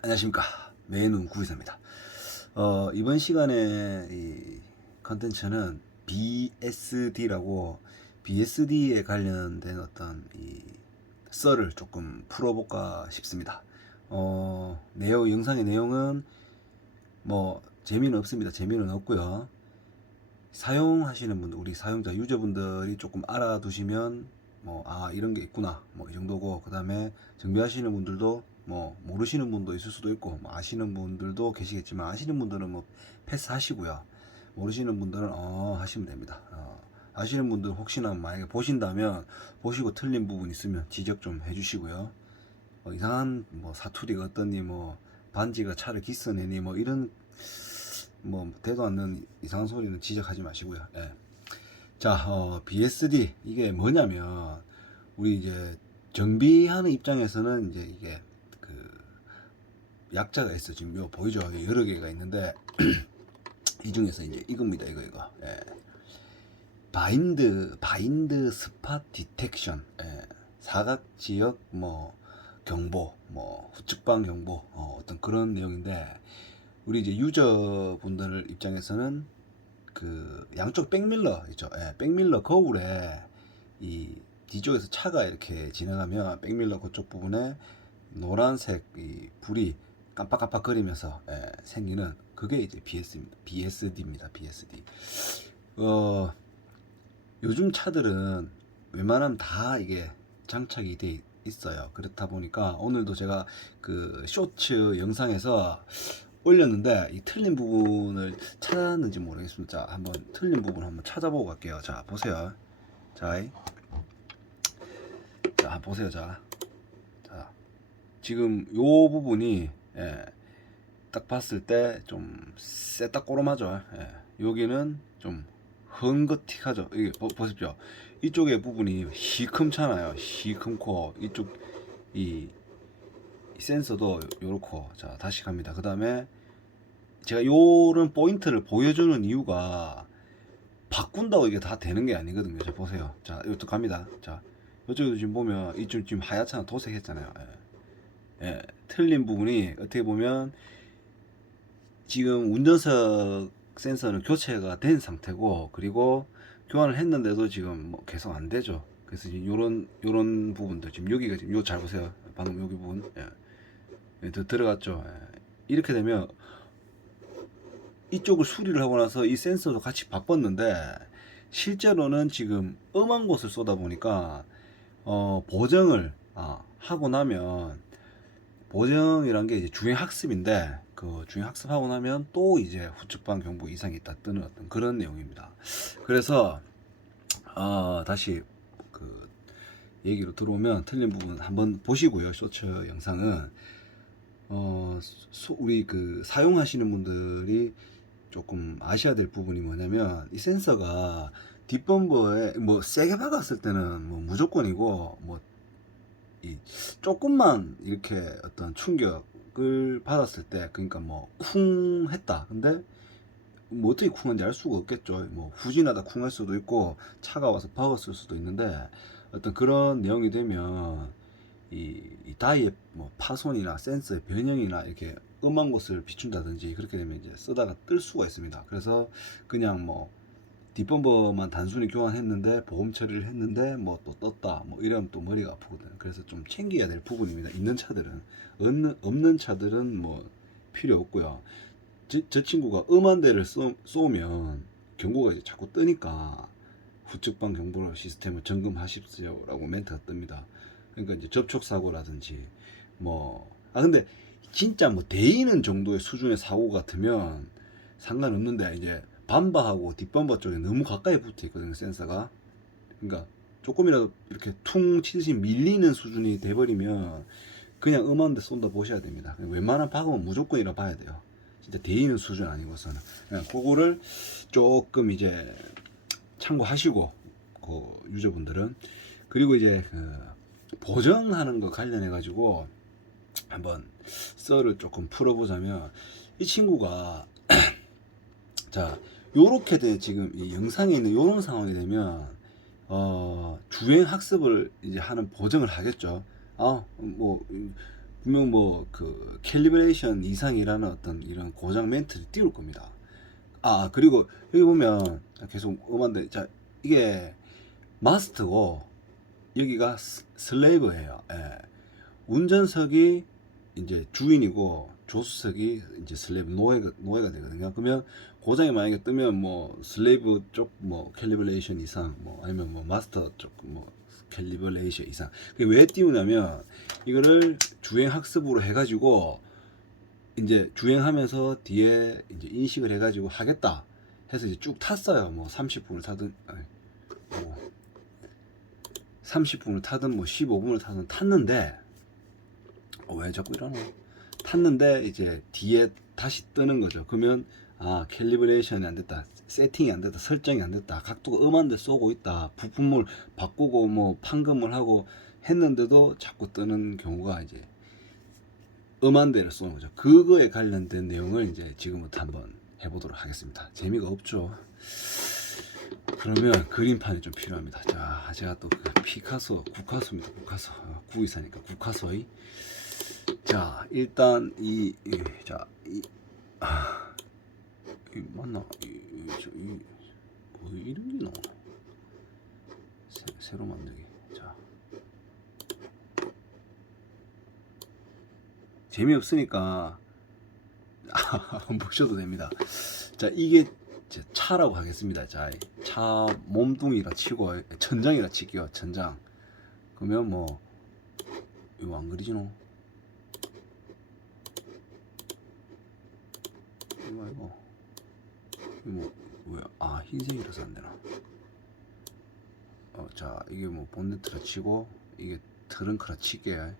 안녕하십니까 매눈 구이사입니다. 어, 이번 시간에 이 컨텐츠는 BSD라고 BSD에 관련된 어떤 이 썰을 조금 풀어볼까 싶습니다. 어, 내용 영상의 내용은 뭐 재미는 없습니다. 재미는 없고요. 사용하시는 분들, 우리 사용자 유저분들이 조금 알아두시면 뭐 아 이런 게 있구나 뭐 이 정도고 그 다음에 정비하시는 분들도 뭐 모르시는 분도 있을 수도 있고 뭐 아시는 분들도 계시겠지만 아시는 분들은 뭐 패스하시고요. 모르시는 분들은 어 하시면 됩니다. 어, 아시는 분들 혹시나 만약에 보신다면 보시고 틀린 부분 있으면 지적 좀 해주시고요. 뭐 이상한 뭐 사투리가 어떠니 뭐 반지가 차를 기스내니 뭐 이런 뭐 대도 않는 이상한 소리는 지적하지 마시고요. 예. 자, 어, BSD 이게 뭐냐면 우리 이제 정비하는 입장에서는 이제 이게 그 약자가 있어 지금 요 보이죠? 여러 개가 있는데 이 중에서 이제 이겁니다. 이거 이거. 예. 바인드 바인드 스팟 디텍션. 예. 사각 지역 뭐 경보, 뭐 후측방 경보 어, 어떤 그런 내용인데 우리 이제 유저 분들 입장에서는 그 양쪽 백밀러 있죠. 예, 백밀러 거울에 이 뒤쪽에서 차가 이렇게 지나가면 백밀러 그쪽 부분에 노란색 이 불이 깜빡깜빡 거리면서 예, 생기는 그게 이제 BS입니다. BSD입니다. BSD. 어 요즘 차들은 웬만하면 다 이게 장착이 돼 있어요. 그렇다 보니까 오늘도 제가 그 쇼츠 영상에서 올렸는데 이 틀린 부분을 찾았는지 모르겠습니다. 자, 한번 틀린 부분 한번 찾아보고 갈게요. 자, 보세요. 자, 이. 자, 보세요. 자, 자, 지금 요 부분이 예, 딱 봤을 때좀 새딱꼬름하죠. 예, 여기는 좀 흥긋틱하죠. 이게 보, 보십시오. 이쪽의 부분이 시큼잖아요. 시큼고 이쪽 이, 이 센서도 요렇고 자 다시 갑니다. 그 다음에 제가 요런 포인트를 보여주는 이유가 바꾼다고 이게 다 되는 게 아니거든요. 자 보세요. 자 이것도 갑니다. 자 이쪽에도 지금 보면 이쪽 지금 하얗잖아 도색했잖아요. 예. 예, 틀린 부분이 어떻게 보면 지금 운전석 센서는 교체가 된 상태고 그리고 교환을 했는데도 지금 뭐 계속 안 되죠. 그래서 지금 요런 부분들 지금 여기가 지금 요 잘 보세요. 방금 여기 부분 예. 예, 더 들어갔죠. 예. 이렇게 되면 이쪽을 수리를 하고 나서 이 센서도 같이 바꿨는데 실제로는 지금 엄한 곳을 쏘다 보니까 어, 보정을 아, 하고 나면 보정이란 게 이제 주행 학습인데 그 주행 학습하고 나면 또 이제 후측방 경보 이상이 있다 뜨는 어떤 그런 내용입니다. 그래서 어, 다시 그 얘기로 들어오면 틀린 부분 한번 보시고요. 쇼츠 영상은 어, 소- 우리 그 사용하시는 분들이 조금 아셔야 될 부분이 뭐냐면 이 센서가 뒷범버에 뭐 세게 박았을 때는 뭐 무조건이고 뭐이 조금만 이렇게 어떤 충격을 받았을 때 그러니까 뭐 쿵 했다 근데 뭐 어떻게 쿵한지 알 수가 없겠죠 뭐 후진하다 쿵할 수도 있고 차가 와서 박았을 수도 있는데 어떤 그런 내용이 되면 이, 이 다이의 뭐 파손이나 센서의 변형이나 이렇게 음한 곳을 비춘다든지 그렇게 되면 이제 쓰다가 뜰 수가 있습니다. 그래서 그냥 뭐 뒷범버만 단순히 교환했는데 보험 처리를 했는데 뭐 또 떴다 뭐 이러면 또 머리가 아프거든요. 그래서 좀 챙겨야 될 부분입니다. 있는 차들은 없는, 없는 차들은 뭐 필요 없고요. 저, 저 친구가 음한 대를 쏘, 쏘면 경고가 이제 자꾸 뜨니까 후측방 경보 시스템을 점검하십시오 라고 멘트가 뜹니다. 그러니까 이제 접촉 사고라든지 뭐 아 근데 진짜 뭐 대이는 정도의 수준의 사고 같으면 상관없는데 이제 밤바하고 뒷범버 쪽에 너무 가까이 붙어 있거든요 센서가. 그러니까 조금이라도 이렇게 퉁 치듯이 밀리는 수준이 돼버리면 그냥 음한데 쏜다 보셔야 됩니다. 웬만한 박음은 무조건이라 봐야 돼요. 진짜 대이는 수준 아니고서는. 그냥 그거를 조금 이제 참고하시고 그 유저분들은. 그리고 이제 그 보정하는 거 관련해 가지고 한번 썰을 조금 풀어보자면 이 친구가 자 요렇게 돼 지금 이 영상에 있는 요런 상황이 되면 어 주행 학습을 이제 하는 보정을 하겠죠 아뭐 분명 뭐 그 캘리브레이션 이상이라는 어떤 이런 고장 멘트를 띄울 겁니다. 아 그리고 여기 보면 계속 음한데 자 이게 마스터고 여기가 스- 슬레이브예요. 예. 운전석이 이제 주인이고 조수석이 이제 슬레이브 노예가 노예가 되거든요. 그러면 고장이 만약에 뜨면 뭐 슬레이브 쪽 뭐 캘리브레이션 이상 뭐 아니면 뭐 마스터 쪽 뭐 캘리브레이션 이상 그게 왜 띄우냐면 이거를 주행 학습으로 해가지고 이제 주행하면서 뒤에 이제 인식을 해가지고 하겠다 해서 이제 쭉 탔어요. 뭐 30분을 타든 아니, 뭐 30분을 타든 뭐 15분을 타든 탔는데 어, 왜 자꾸 이러노? 탔는데 이제 뒤에 다시 뜨는 거죠. 그러면 아 캘리브레이션이 안 됐다, 세팅이 안 됐다, 설정이 안 됐다, 각도가 음한데 쏘고 있다, 부품을 바꾸고 뭐 판금을 하고 했는데도 자꾸 뜨는 경우가 이제 음한 대를 쏘는 거죠. 그거에 관련된 내용을 이제 지금부터 한번 해보도록 하겠습니다. 재미가 없죠. 그러면 그림판이 좀 필요합니다. 자, 제가 또 그 피카소, 국화소입니다. 국화소. 어, 국이사니까 국화소의. 자, 일단 이, 이 아, 이 맞나? 이, 이, 저, 이, 뭐 이름이 나오나? 새, 새로 만들기. 자. 재미없으니까 안 보셔도 됩니다. 자, 이게 제 차라고 하겠습니다. 자, 차 몸뚱이라 치고 천장이라 칠게요. 천장. 그러면 뭐 이거 안 그리지 너? 이거 이거 이거 뭐야? 아 흰색이라서 안 되나? 어, 자 이게 뭐 본네트라 치고 이게 트렁크라 칠게요.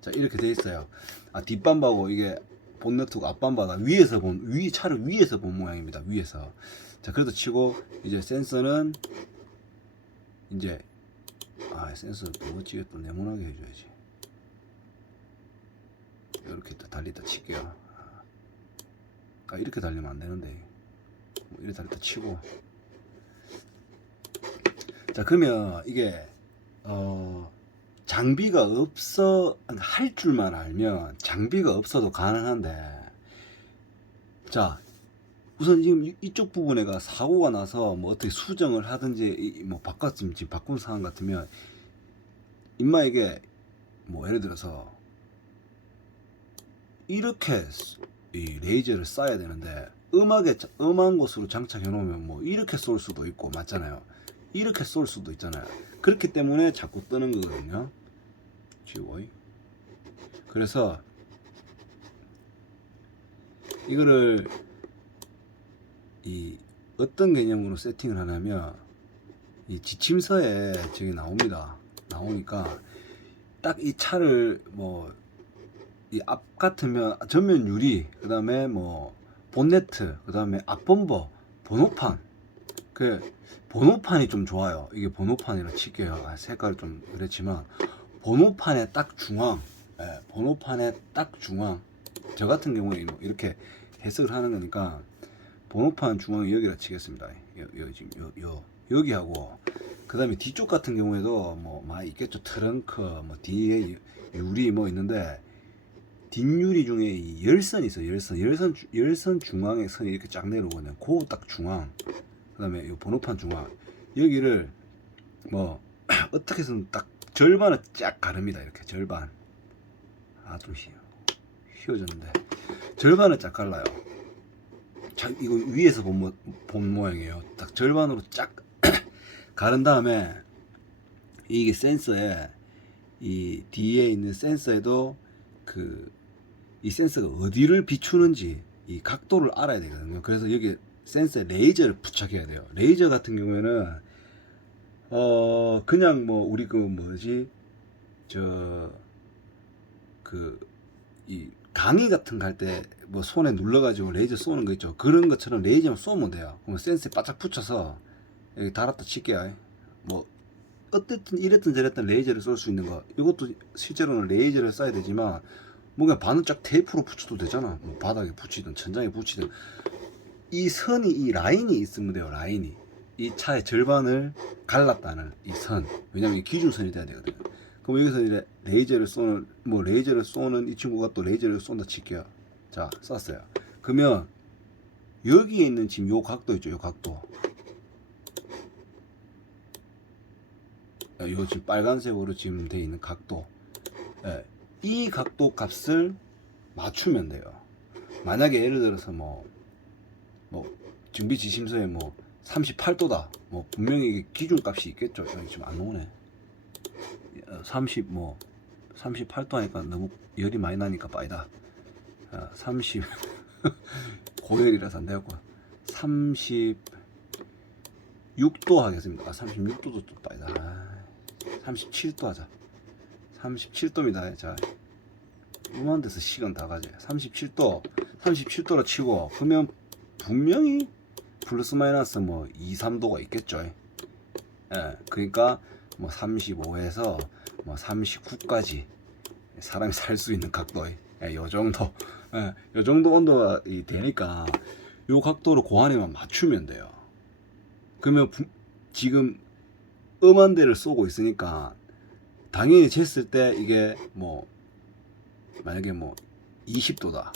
자 이렇게 돼 있어요. 아 뒷밤바고 이게 본네트고 앞밤바가 위에서 본 위 차를 위에서 본 모양입니다. 위에서. 자 그래도 치고 이제 센서는 이제 아 센서 또 어찌게 또 네모나게 해줘야지. 이렇게 또 달리다 칠게요. 아 이렇게 달리면 안 되는데 뭐 이렇게 달리다 치고. 자 그러면 이게 어. 장비가 없어 할 줄만 알면 장비가 없어도 가능한데 자 우선 지금 이- 이쪽 부분에가 사고가 나서 뭐 어떻게 수정을 하든지 이- 뭐 바꿨으면 지금 바꾼 상황 같으면 임마 이게 뭐 예를 들어서 이렇게 스- 이 레이저를 쏴야 되는데 음악에 자- 음한 곳으로 장착해 놓으면 뭐 이렇게 쏠 수도 있고 맞잖아요 이렇게 쏠 수도 있잖아요 그렇기 때문에 자꾸 뜨는 거거든요. 지워. 그래서 이거를 이 어떤 개념으로 세팅을 하냐면 이 지침서에 저기 나옵니다. 나오니까 딱 이 차를 뭐 이 앞 같으면 전면 유리, 그다음에 뭐 본네트, 그다음에 앞범버, 번호판 그 번호판이 좀 좋아요. 이게 번호판이라 칠게요. 아, 색깔 좀 그랬지만 번호판의 딱 중앙, 예, 번호판의 딱 중앙. 저 같은 경우에 뭐 이렇게 해석을 하는 거니까 번호판 중앙이 여기라 치겠습니다. 여, 여 지금 여, 여 여기하고 그 다음에 뒤쪽 같은 경우에도 뭐 많이 있겠죠. 트렁크, 뭐 뒤에 유리 뭐 있는데 뒷유리 중에 이 열선이 있어요. 열선, 열선, 주- 열선 중앙에 선이 이렇게 쫙 내려오거든요. 그딱 중앙. 그다음에 이 번호판 중앙. 여기를 뭐 어떻게 해서는 딱 절반을 쫙 가릅니다. 이렇게 절반. 아좀 휘 휘어졌는데. 절반을 쫙 갈라요. 자 이거 위에서 본, 모, 본 모양이에요. 딱 절반으로 쫙 가른 다음에 이게 센서에 이 뒤에 있는 센서에도 그 이 센서가 어디를 비추는지 이 각도를 알아야 되거든요. 그래서 여기 센서에 레이저를 부착해야 돼요. 레이저 같은 경우에는 어 그냥 뭐 우리 그 뭐지 저 그 이 강의 같은 거할때뭐 손에 눌러가지고 레이저 쏘는 거 있죠. 그런 것처럼 레이저만 쏘면 돼요. 그러면 센서에 바짝 붙여서 여기 달았다 칠게요. 뭐 어쨌든 이랬든 저랬든 레이저를 쏠 수 있는 거 이것도 실제로는 레이저를 쏴야 되지만 뭔가 반은 쫙 테이프로 붙여도 되잖아 뭐 바닥에 붙이든 천장에 붙이든 이 선이 이 라인이 있으면 돼요 라인이 이 차의 절반을 갈랐다는 이 선 왜냐면 이 기준선이 돼야 되거든 그럼 여기서 이제 레이저를 쏘는 뭐 레이저를 쏘는 이 친구가 또 레이저를 쏜다 칠게요. 자 쐈어요. 그러면 여기에 있는 지금 요 각도 있죠, 요 각도. 예, 요 지금 빨간색으로 지금 돼 있는 각도. 예, 이 각도 값을 맞추면 돼요. 만약에 예를 들어서 뭐, 뭐, 준비 지침서에 뭐, 38도다. 뭐, 분명히 이게 기준 값이 있겠죠. 여기 지금 안 나오네. 30, 뭐, 38도 하니까 너무 열이 많이 나니까 빠이다. 아, 30, 고열이라서 안 되고, 36도 하겠습니다. 아, 36도도 좀 빠이다. 아, 37도 하자. 37도입니다. 자, 음한 데서 시간 다 가지. 37도, 37도로 치고, 그러면 분명히 플러스 마이너스 뭐 2, 3도가 있겠죠. 예, 그러니까 뭐 35에서 뭐 39까지 사람이 살 수 있는 각도, 예, 요 정도, 예, 요 정도 온도가 이 되니까 요 각도로 고안에만 맞추면 돼요. 그러면 부- 지금 음한 대를 쏘고 있으니까 당연히 쟀을 때 이게 뭐 만약에 뭐 20도다.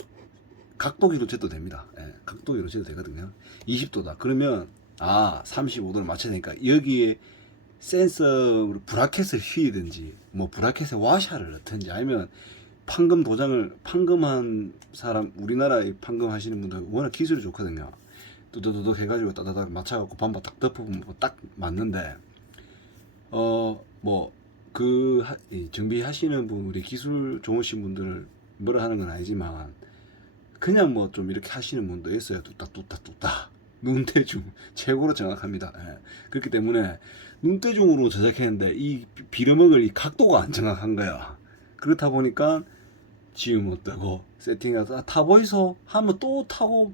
각도기로 재도 됩니다. 예, 각도기로 재도 되거든요. 20도다. 그러면 아 35도를 맞춰야 되니까 여기에 센서로 브라켓을 휘든지 뭐 브라켓에 와샤를 넣든지 아니면 판금 도장을 판금한 사람 우리나라 에 판금하시는 분들 워낙 기술이 좋거든요. 뚜두두둑 해가지고 따다닥 맞춰갖고 반바 딱 덮어보면 뭐딱 맞는데 어 뭐 그 정비하시는 분 우리 기술 좋으신 분들을 뭐라 하는 건 아니지만 그냥 뭐 좀 이렇게 하시는 분도 있어요. 뚝딱 뚝딱 뚝딱 눈대중 최고로 정확합니다. 예. 그렇기 때문에 눈대중으로 제작했는데 이 빌어먹을 이 각도가 안 정확한 거야. 그렇다 보니까 지금 어떠고 세팅해서 아, 타보이소 하면 또 타고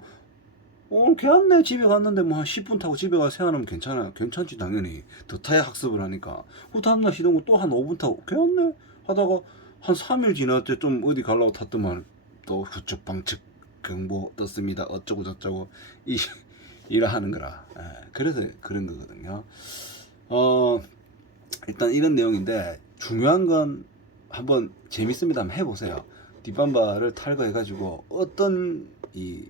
오늘 괜찮네 집에 갔는데 뭐 한 10분 타고 집에 가서 세안하면 괜찮아요 괜찮지 당연히. 더 타야 학습을 하니까. 그 다음날 시동을 또 한 5분 타고 괜찮네 하다가 한 3일 지났을 때좀 어디 가려고 탔더만 또 후측 방측 경보 떴습니다. 어쩌고 저쩌고 이 일을 하는 거라. 예, 그래서 그런 거거든요. 어 일단 이런 내용인데 중요한 건 한번 재밌습니다. 한번 해보세요. 뒷반바를 탈거해 가지고 어떤 이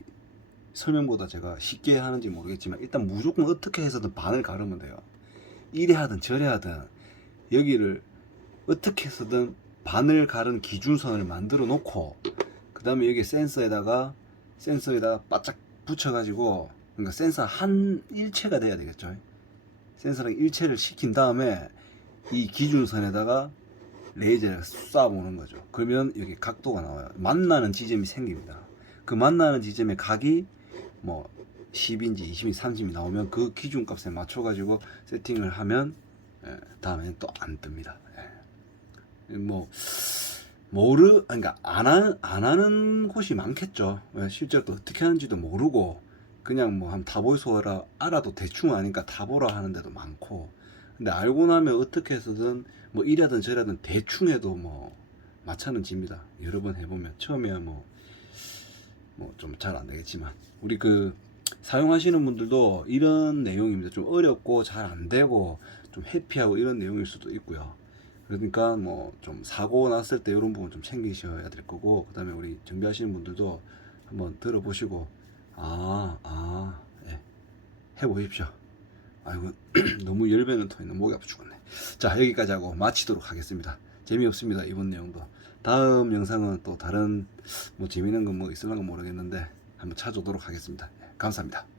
설명보다 제가 쉽게 하는지 모르겠지만 일단 무조건 어떻게 해서든 반을 가르면 돼요 이래 하든 저래 하든 여기를 어떻게 해서든 반을 가른 기준선을 만들어 놓고 그 다음에 여기 센서에다가 센서에다가 바짝 붙여 가지고 그러니까 센서 한 일체가 돼야 되겠죠 센서랑 일체를 시킨 다음에 이 기준선에다가 레이저를 쏴보는 거죠. 그러면 여기 각도가 나와요. 만나는 지점이 생깁니다. 그 만나는 지점의 각이 뭐 10인지 20인지 30인지 나오면 그 기준값에 맞춰가지고 세팅을 하면 예, 다음에는 또 안 뜹니다. 예. 뭐 모르 그러니까 안, 하, 안 하는 곳이 많겠죠. 예, 실제로 또 어떻게 하는지도 모르고 그냥 뭐한 타보이소라 알아도 대충 아니까 타보라 하는 데도 많고 근데 알고 나면 어떻게 해서든 뭐 이라든 저라든 대충 해도 뭐 집니다. 여러 번 해보면 처음에야 뭐 뭐 좀 잘 안 되겠지만 우리 그 사용하시는 분들도 이런 내용입니다. 좀 어렵고 잘 안 되고 좀 회피하고 이런 내용일 수도 있고요. 그러니까 뭐 좀 사고 났을 때 이런 부분 좀 챙기셔야 될 거고 그다음에 우리 정비하시는 분들도 한번 들어보시고 아, 아, 예. 해보십시오. 아이고, 너무 열배는 터있는 목이 아파 죽겠네. 자, 여기까지 하고 마치도록 하겠습니다. 재미없습니다, 이번 내용도. 다음 영상은 또 다른, 뭐, 재밌는 거뭐 있을런가 모르겠는데, 한번 찾아오도록 하겠습니다. 예, 감사합니다.